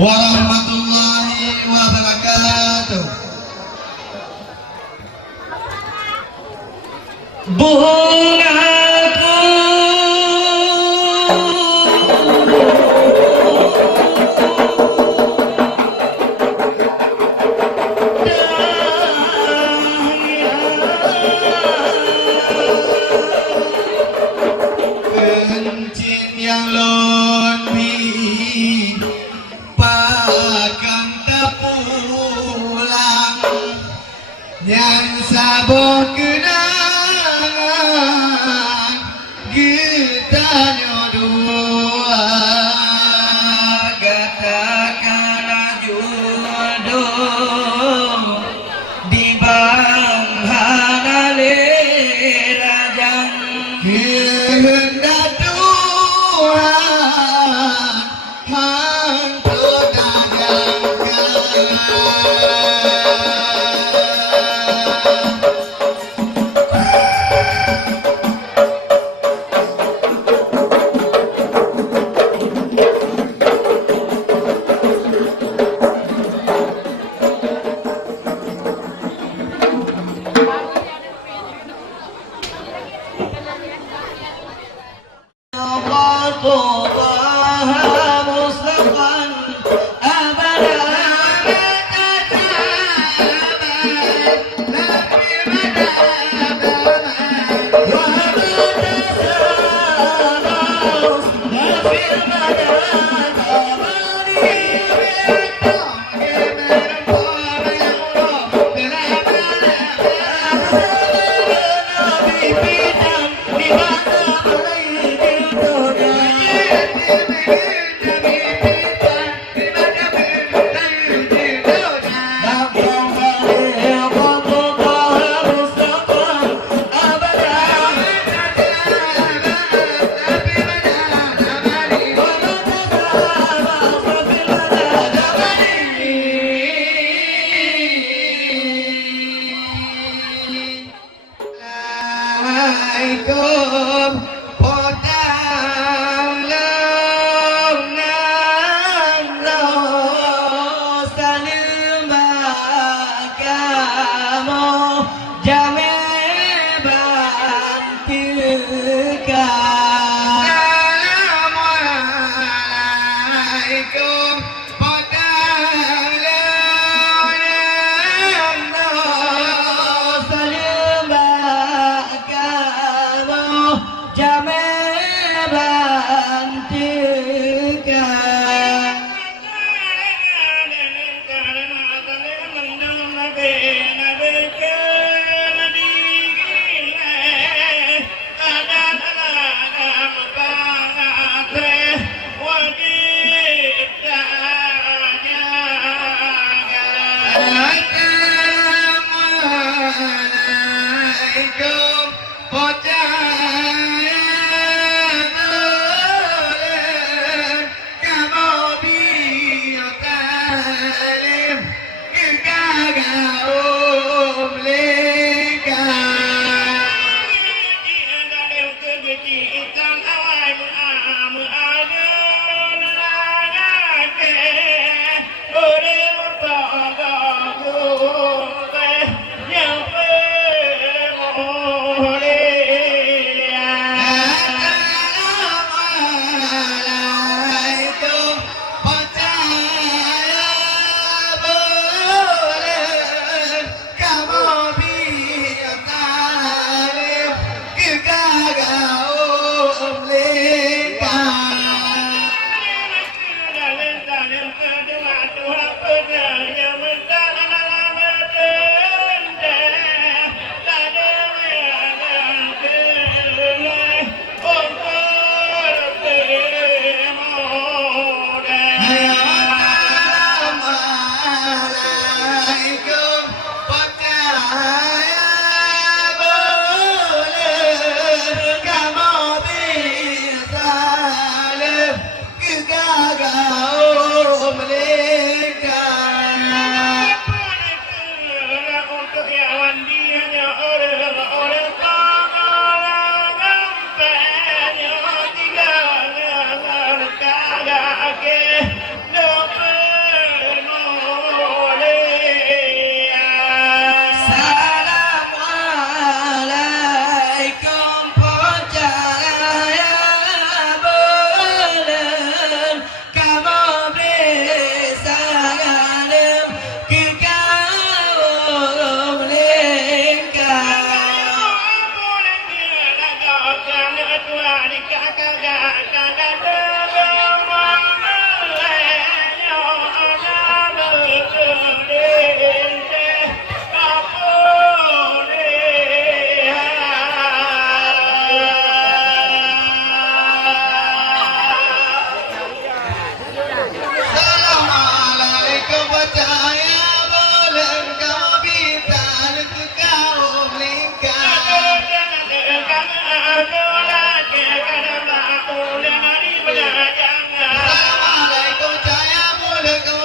warahmatullahi wabarakatuh. Kencing yang lonbi pakan tepulang yang sabuk kenangan getanya dua katakanlah jodoh di bangsa rajang kehendak Tuhan hantu dagangkan.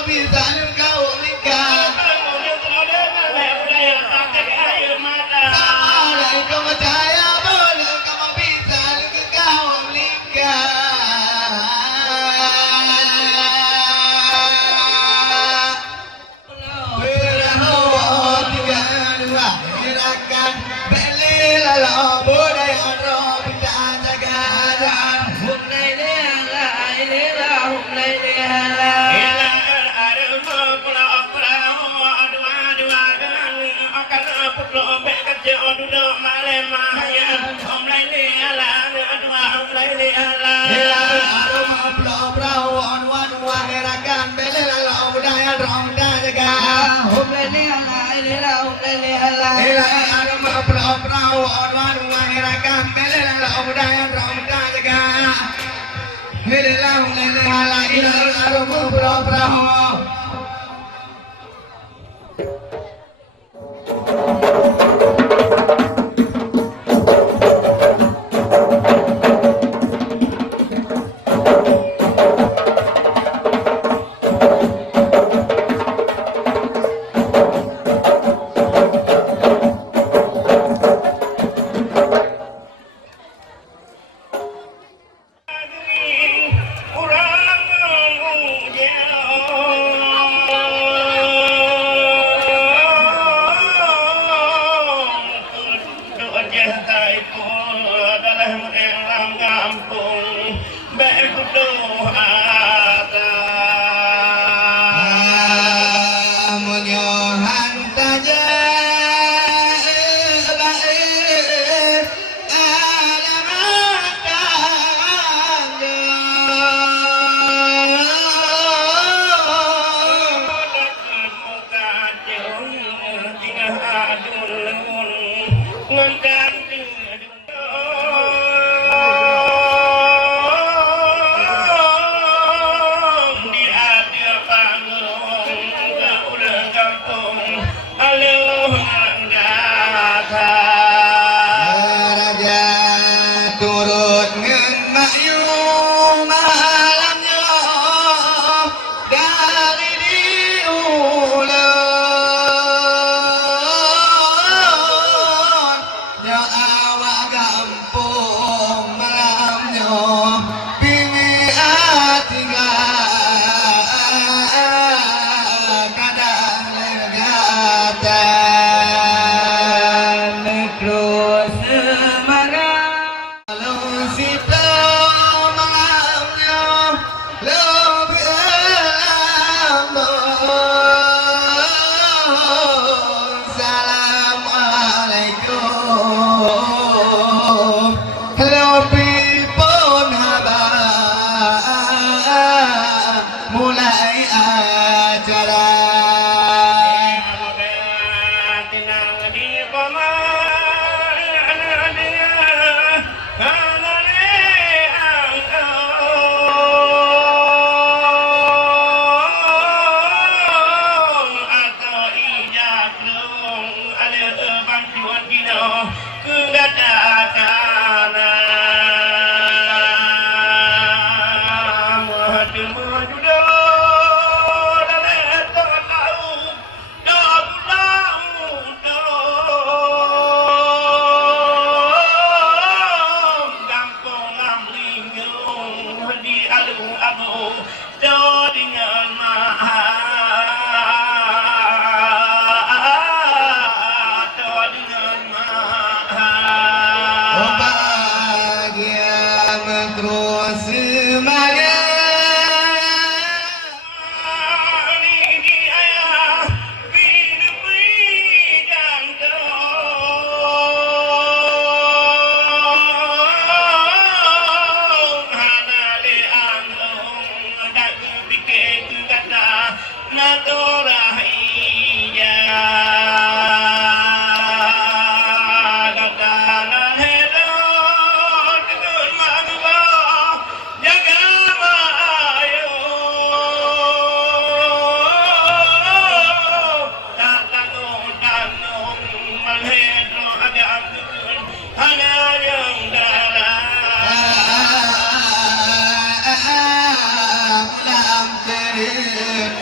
bisa kau nikah. Sama kau percaya boleh kau bisa kau nikah. Berhawat tiga dua gerakan beli lalu budaya roh bisa jagaran.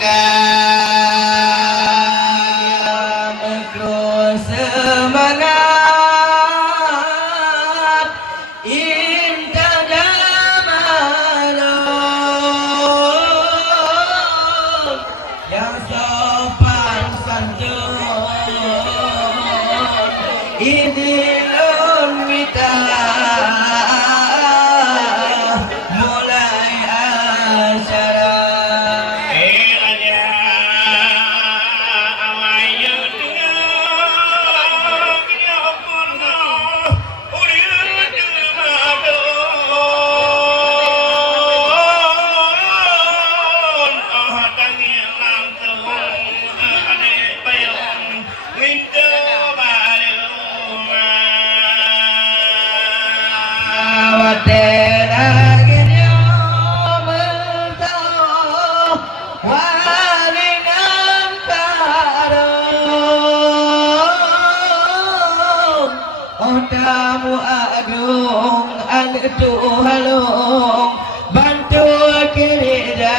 Nam sopan santun idilun mita mulai acara tamu agung anu halung bantu kerja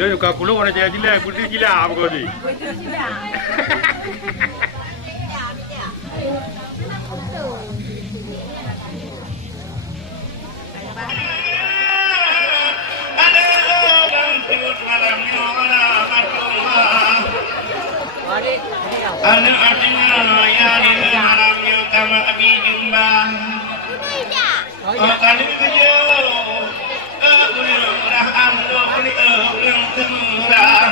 Dia juga kulo orang jaya gila, putih gila apa kau ni? Anak-anaknya yang malamnya kama kami nyumbang. Kali kerja, murah amdo kali murah.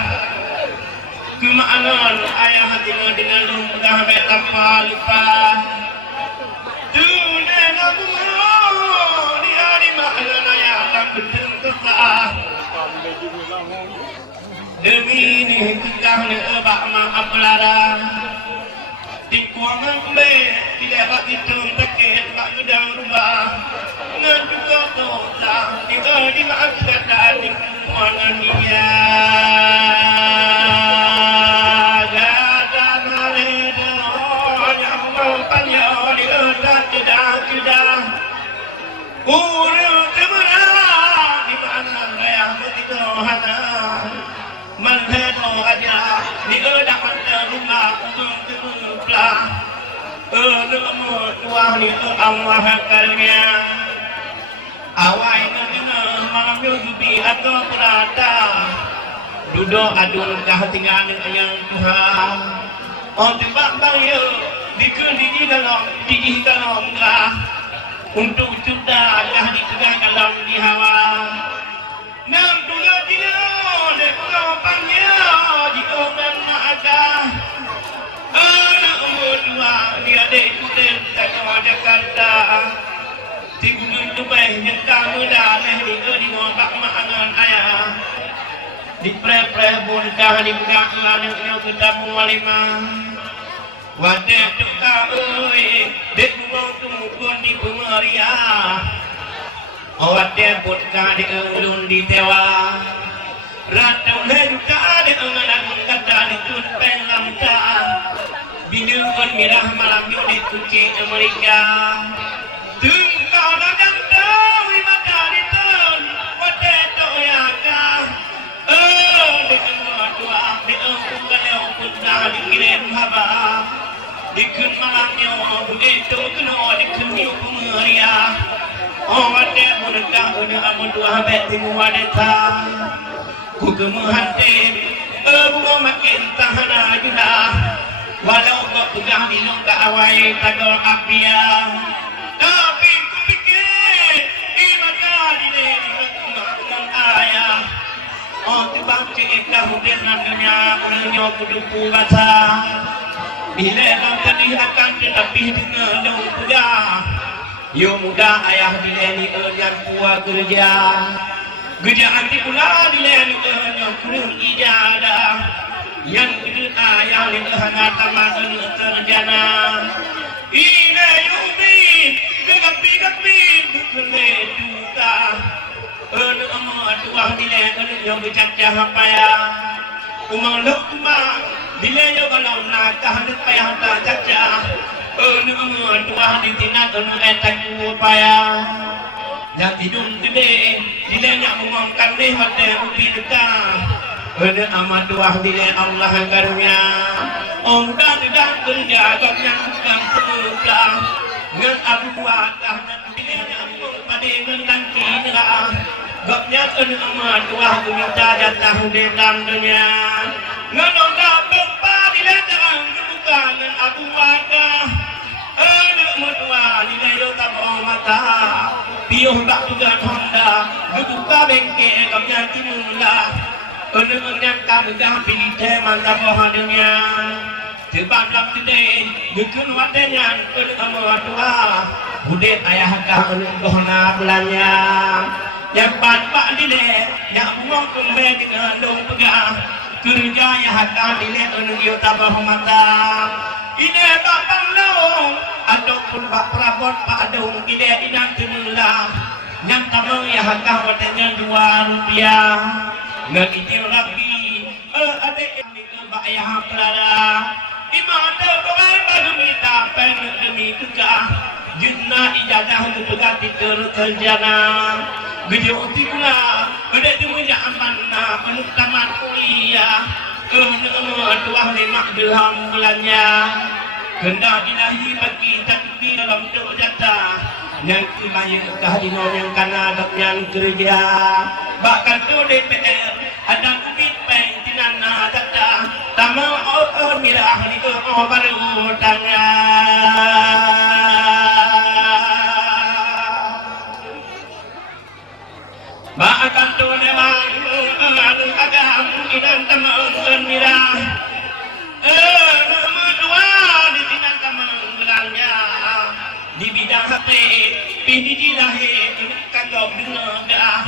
Kemaanan ayah hati dengan lumrah betapa lupa. Dunia kamu dia di mana ayah tak bertentang. Demi ini tegak nebak maaf larang. Di kuangan be tidak dapat itu pakai tak gedang rumah. Ngan juga tola di maaf kata di kuangan dia. Gada male yang mau tanya di udah tidak. Urut kemerah di mana yang begitu hana. Menhedo aja di udah rumah untuk terbelah. Nemu tuah ni Allah kalnya. Awai nena malam yubi atau berada. Duduk adul kah tinggal yang Tuhan. Oh tebak bayu di dalam dah. Untuk sudah dah dipegang dalam di hawa. Nam tunggal dia dekau panya di orang ada. Anak dua dia dek kuda tak ada kata. Di gunung Dubai yang kamu dah di ngobak maangan ayah. Di pre bunkah di budak laduknya kita mualimah. Wadah tukar dek buang tumukun di pemeria. Wadah budak di ulun di tewa. Ratu heduka di enganan kata di tunpen lamta. Binungan mirah malam yudi kuci Amerika. Tungkau dan tahu mata di tun. Wadah toyaka. Di semua dua di engkau yang putah di kirim haba. Dikun malamnya begitu kena dikun di pemeria. Oh wadah mudah udah amun dua bet timu wadeta. Ku kemuhantin bunga makin tahan aja. Walau kau pegang minum ke awai tagor apia. Tapi ku pikir ibadah di dengan ayah. Oh tibang cik mungkin nantinya orangnya kudupu baca. Bila kau tadi akan tetapi dengan dong puja. Yo muda ayah bila ni yang kuat kerja. Kerja anti pula bila ni yang kurang ijadah. Yang kedua ayah ni hangat taman terjana. Ina yumi gapi bukle duta. Amat tuah bila yang bercacah apa ya. Umang lukma bila yo kalau nakah nak payah tak cacah. Amat tuah di tina kalau etak upaya. Yang hidung gede bila nak mengongkan deh hotel ubi dekat. Ada amat tuah bila Allah karunia. Om dan kerja agaknya bukan sebelah. Ngan abu buat tahanan bila nyambung pada ngendang kira. Gapnya kena amat tuah minta jatah di dalam dunia. Ngan orang bapa bila terang kebuka ngan abu wadah. Ada amat tuah bila yo tak mata. Piuh bak juga Honda. Kebuka bengkel gapnya timula. Orang yang kamu dah pilih mantap bahagia. Sebab lam today dukun wadenyan kun tua budek ayah kah gohna belanya yang pak dile yang bunga kumbe dengan dong pegah kerja yang hakah dile anu yuta bahmata ini bakal lo ataupun bak perabot pak dong ide idang tenulah yang tamu yang hakah wadenyan 2 rupiah ngan ijil rabi ada ini bak ayah pelada imada kawai baru minta pengen demi tukah jinna ijazah untuk pegati terjana gejok tikula ada demunya amanah penuh taman kuliah tuah lemak dirham bulannya kendak ilahi bagi takdir dalam jata yang ibayang kahadino yang kana yang kerja bakal tu DPR ada kubit peng tinana data tamu mirah ni baru tanya bahkan tu memang agam idan tamu mirah nomor 2 di tinang tamu belanja di bidang HP PDD lahir kagok dengar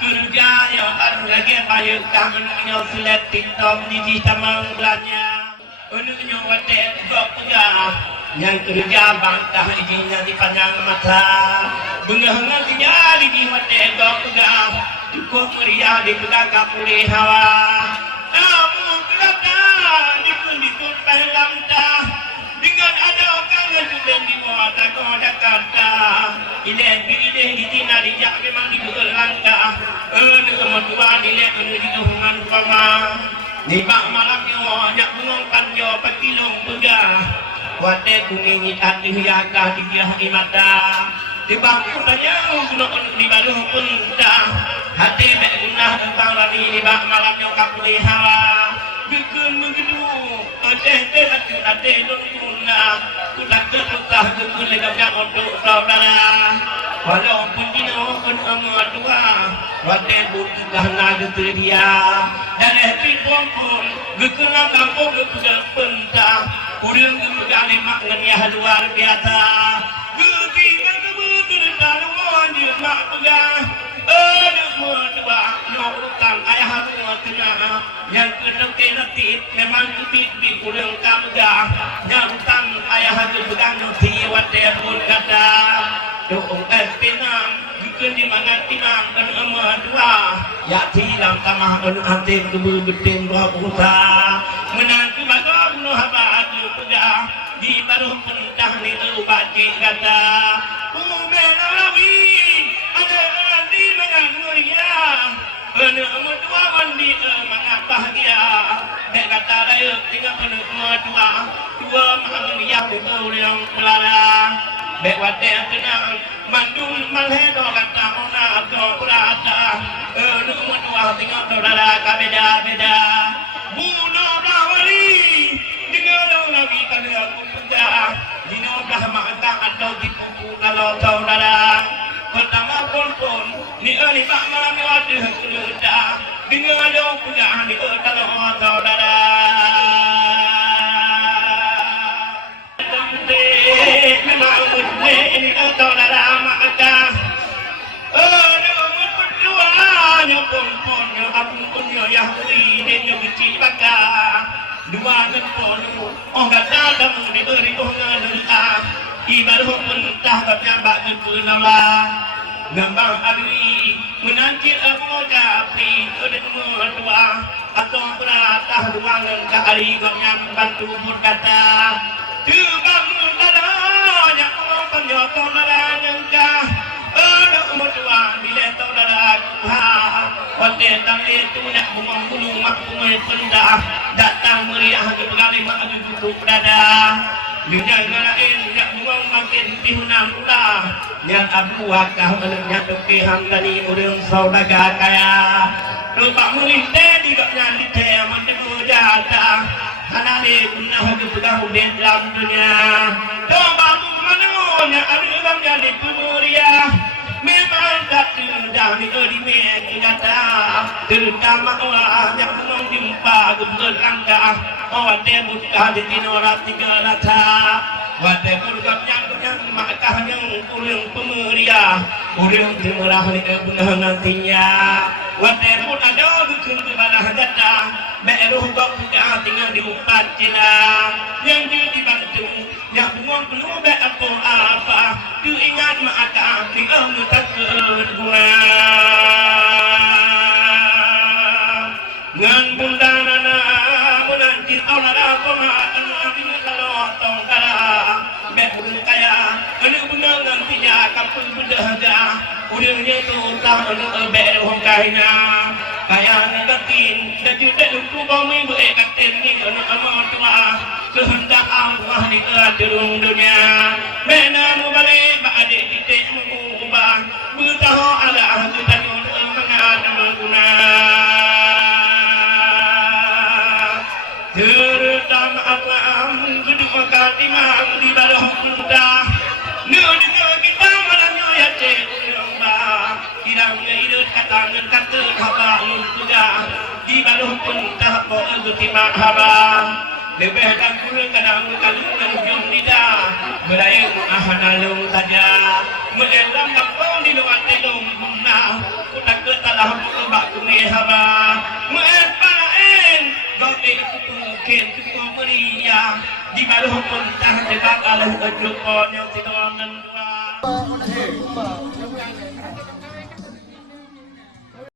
kerja yang baru lagi bayar kamunya sulit TikTok di tamang belanja unuknya wadah gok pegah yang kerja bantah izinnya di panjang mata bengahangan dijali di wadah gok pegah cukup meriah di pegang kapuli hawa namun kelakar dikut pelang dah dengan ada orang sudah di mata kota kata ile bide di tina di jak memang di berlangkah nomor 2 nilai di hubungan pama ni bak malam yo nyak bungong panjo pakilong pegah wate kungi hati yakah di dia mata di bang tanya guna di baru pun dah hati mek gunah bang lari di bak malam yo kapuli hawa bikin begitu ate luna kudak tetah kudu legapnya untuk saudara walaupun dino kan tua wate butuh kahna dia dari pipom pun gekena kampung gepegang pentah urang gepegang lemak ngeniah luar biasa getingan kebetul taruhan dia mak pegang tua nyokutang ayah semua tengah yang kedeng kenetit memang kipit di kurang kamga yang utang ayah pegang nuti wate pun kata doong pinang bikin di mana pinang dan emak 2 ya tilang kamah anu anting tubuh beting 2 putra menantu bagong nu haba pegang di baru pentah ni baci kata umelawi ada di menganguria anu emak 2 mandi emak bahagia dek kata raya tinggal penuh emak 2 menganguria betul yang pelarang dek wate tenang mandul malhedo kata ona atau berada nomor 2 tinggal saudara beda buno dawali dengan nabi kalau aku penjara dino dah makan atau dipupu kalau saudara pertama pun ni bak malam wadah kerja dengan lo penjara di kalau saudara memang ini saudara maka nomor 2 nyopon ampun yang beri dan kecil baka 2 nepon kata kamu diberi ibarat mentah berjambak berpunala gambang abri menanti aku japri nomor 2 atau beratah 2 kali gomnya bantu pun kata Tubang dadanya penyokong darahnya nomor 2 bila saudara ha wate tang itu nak bumang gunung mak kumai pendah datang meriah ke pengali mak tutup dada dunia ngalain nak bumang makin dihunam ulah yang abu wakah menengnya tuki hamdani urang saudaga kaya lupa melinte di gaknya lite menemu jata hanale punah ke pegang dalam dunia coba manunya ada orang jadi pemuria memang tak sudah di kata terutama orang yang menjumpa berlangkah wate buka di tinora tiga rata wate burgap yang makah yang kurang pemeria kurang temerah ni bunga nantinya wate pun ada dukun kebarah jata beruh kau punya tinggal di upat cina yang dibantu yang bunga penuh apa tu ingat maka tinggal takut bunga ngan bundana menanti Allah pemaafin kalau tongkara betul kaya anu bunga nantinya kapul berdahaga udahnya tu tak anu beruh kaina kaya nantin dan juga lupa bumi berekatin ni anu amal tua kehendak Allah di aturung dunia menamu balik balik titik mengubah bertahu Allah tujuan mengadu guna terutama apa kedua kali mam di bawah muda nurnya kita malangnya ya cekamba kiranya hidup katangan kata haba juga di bawah muda boleh timah haba lebih dan kurang kadang kalungan jom lidah melayang ahanalung saja melayang kapau di luar telung bunah kutak ketalah bak kumi haba melayang Gawin kutukin kutu meriah di bawah muntah dekat alam kejupon yang tidak menentukan.